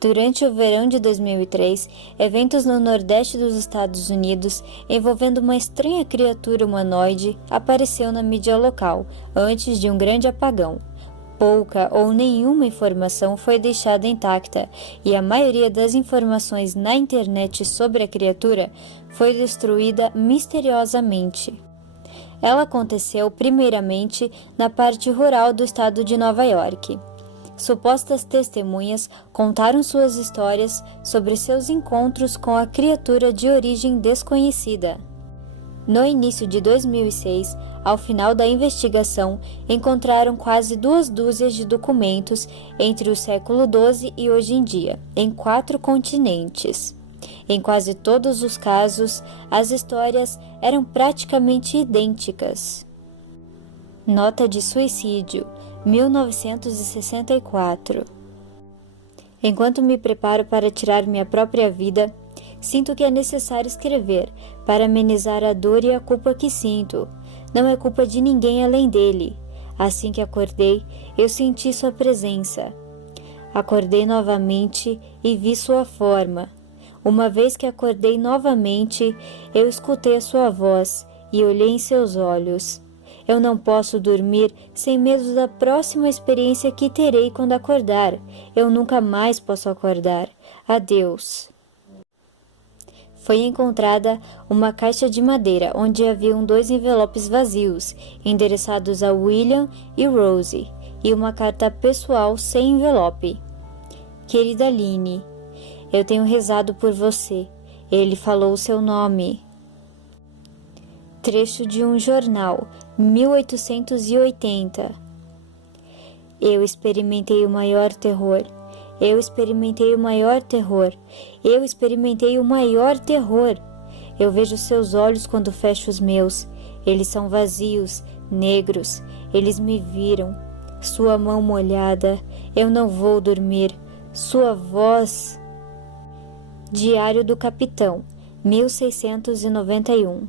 Durante o verão de 2003, eventos no nordeste dos Estados Unidos envolvendo uma estranha criatura humanoide apareceu na mídia local, antes de um grande apagão. Pouca ou nenhuma informação foi deixada intacta e a maioria das informações na internet sobre a criatura foi destruída misteriosamente. Ela aconteceu primeiramente na parte rural do estado de Nova York. Supostas testemunhas contaram suas histórias sobre seus encontros com a criatura de origem desconhecida. No início de 2006, ao final da investigação, encontraram quase 2 dúzias de documentos entre o século XII e hoje em dia, em 4 continentes. Em quase todos os casos, as histórias eram praticamente idênticas. Nota de suicídio, 1964. Enquanto me preparo para tirar minha própria vida, sinto que é necessário escrever para amenizar a dor e a culpa que sinto. Não é culpa de ninguém além dele. Assim que acordei, eu senti sua presença. Acordei novamente e vi sua forma. Uma vez que acordei novamente, eu escutei a sua voz e olhei em seus olhos. Eu não posso dormir sem medo da próxima experiência que terei quando acordar. Eu nunca mais posso acordar. Adeus. Foi encontrada uma caixa de madeira onde haviam 2 envelopes vazios, endereçados a William e Rose, e uma carta pessoal sem envelope. Querida Lynne, eu tenho rezado por você. Ele falou o seu nome. Trecho de um jornal, 1880. Eu experimentei o maior terror. Eu experimentei o maior terror. Eu experimentei o maior terror. Eu vejo seus olhos quando fecho os meus. Eles são vazios, negros. Eles me viram. Sua mão molhada. Eu não vou dormir. Sua voz. Diário do Capitão, 1691.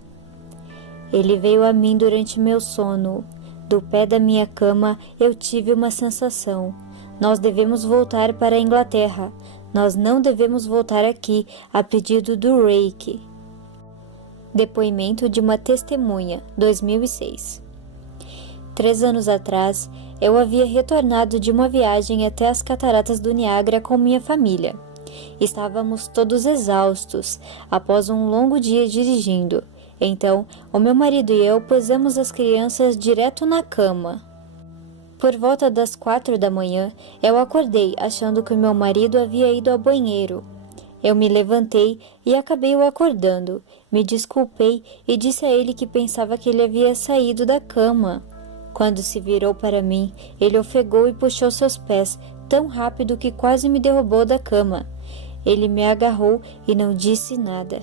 Ele veio a mim durante meu sono. Do pé da minha cama eu tive uma sensação. Nós devemos voltar para a Inglaterra. Nós não devemos voltar aqui a pedido do Rake. Depoimento de uma testemunha, 2006. 3 anos atrás, eu havia retornado de uma viagem até as Cataratas do Niágara com minha família. Estávamos todos exaustos, após um longo dia dirigindo. Então, o meu marido e eu pusemos as crianças direto na cama. Por volta das 4 da manhã, eu acordei achando que meu marido havia ido ao banheiro. Eu me levantei e acabei o acordando. Me desculpei e disse a ele que pensava que ele havia saído da cama. Quando se virou para mim, ele ofegou e puxou seus pés tão rápido que quase me derrubou da cama. Ele me agarrou e não disse nada.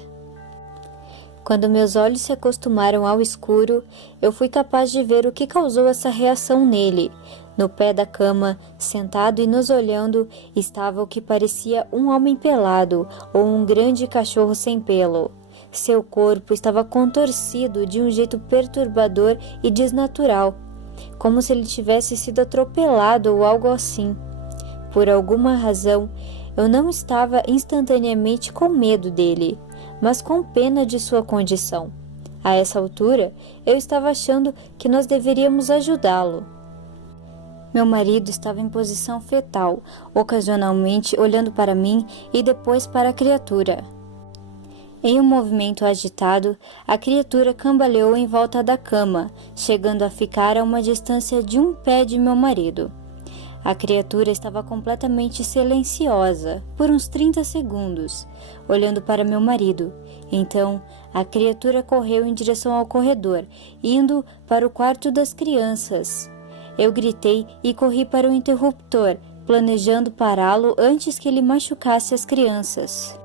Quando meus olhos se acostumaram ao escuro, eu fui capaz de ver o que causou essa reação nele. No pé da cama, sentado e nos olhando, estava o que parecia um homem pelado ou um grande cachorro sem pelo. Seu corpo estava contorcido de um jeito perturbador e desnatural, como se ele tivesse sido atropelado ou algo assim. Por alguma razão, eu não estava instantaneamente com medo dele, mas com pena de sua condição. A essa altura, eu estava achando que nós deveríamos ajudá-lo. Meu marido estava em posição fetal, ocasionalmente olhando para mim e depois para a criatura. Em um movimento agitado, a criatura cambaleou em volta da cama, chegando a ficar a uma distância de 1 pé de meu marido. A criatura estava completamente silenciosa, por uns 30 segundos, olhando para meu marido. Então, a criatura correu em direção ao corredor, indo para o quarto das crianças. Eu gritei e corri para o interruptor, planejando pará-lo antes que ele machucasse as crianças.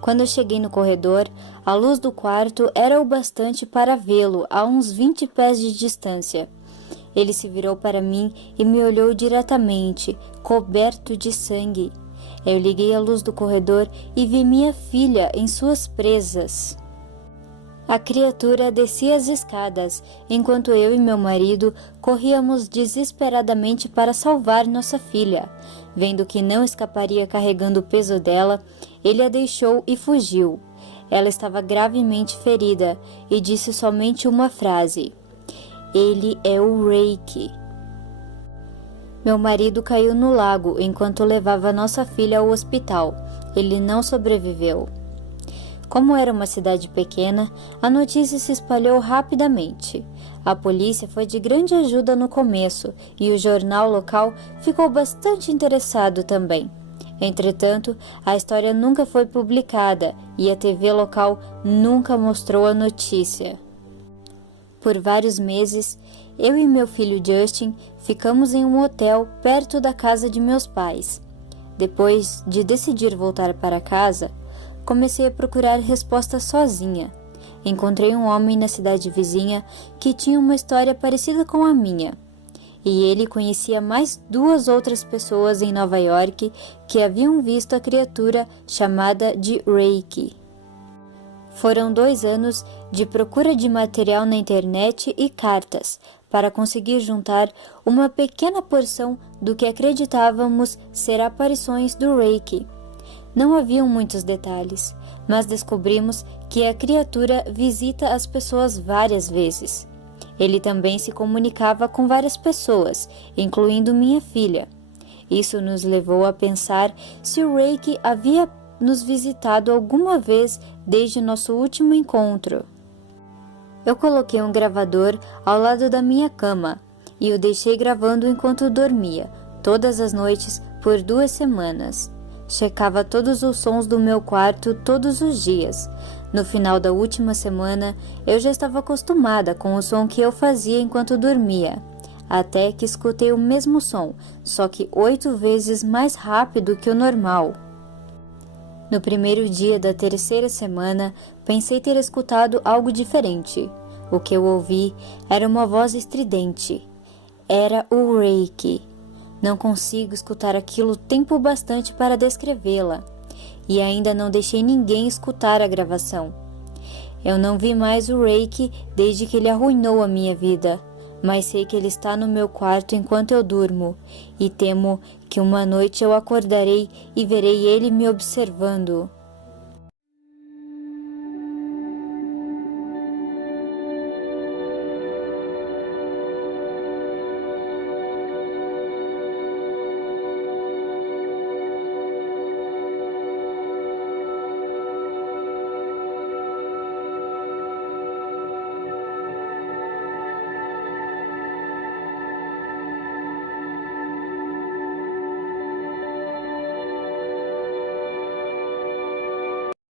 Quando eu cheguei no corredor, a luz do quarto era o bastante para vê-lo a uns 20 pés de distância. Ele se virou para mim e me olhou diretamente, coberto de sangue. Eu liguei a luz do corredor e vi minha filha em suas presas. A criatura descia as escadas, enquanto eu e meu marido corríamos desesperadamente para salvar nossa filha. Vendo que não escaparia carregando o peso dela, ele a deixou e fugiu. Ela estava gravemente ferida e disse somente uma frase: "Ele é o Reiki." Meu marido caiu no lago enquanto levava nossa filha ao hospital. Ele não sobreviveu. Como era uma cidade pequena, a notícia se espalhou rapidamente. A polícia foi de grande ajuda no começo e o jornal local ficou bastante interessado também. Entretanto, a história nunca foi publicada e a TV local nunca mostrou a notícia. Por vários meses, eu e meu filho Justin ficamos em um hotel perto da casa de meus pais. Depois de decidir voltar para casa, comecei a procurar respostas sozinha. Encontrei um homem na cidade vizinha que tinha uma história parecida com a minha. E ele conhecia mais 2 outras pessoas em Nova York que haviam visto a criatura chamada de Reiki. Foram 2 anos de procura de material na internet e cartas para conseguir juntar uma pequena porção do que acreditávamos ser aparições do Reiki. Não haviam muitos detalhes, mas descobrimos que a criatura visita as pessoas várias vezes. Ele também se comunicava com várias pessoas, incluindo minha filha. Isso nos levou a pensar se o Reiki havia nos visitado alguma vez desde nosso último encontro. Eu coloquei um gravador ao lado da minha cama e o deixei gravando enquanto dormia, todas as noites por 2 semanas. Checava todos os sons do meu quarto todos os dias. No final da última semana, eu já estava acostumada com o som que eu fazia enquanto dormia, até que escutei o mesmo som, só que 8 vezes mais rápido que o normal. No primeiro dia da 3ª semana, pensei ter escutado algo diferente. O que eu ouvi era uma voz estridente. Era o Reiki. Não consigo escutar aquilo tempo bastante para descrevê-la. E ainda não deixei ninguém escutar a gravação. Eu não vi mais o Reiki desde que ele arruinou a minha vida, mas sei que ele está no meu quarto enquanto eu durmo, e temo que uma noite eu acordarei e verei ele me observando.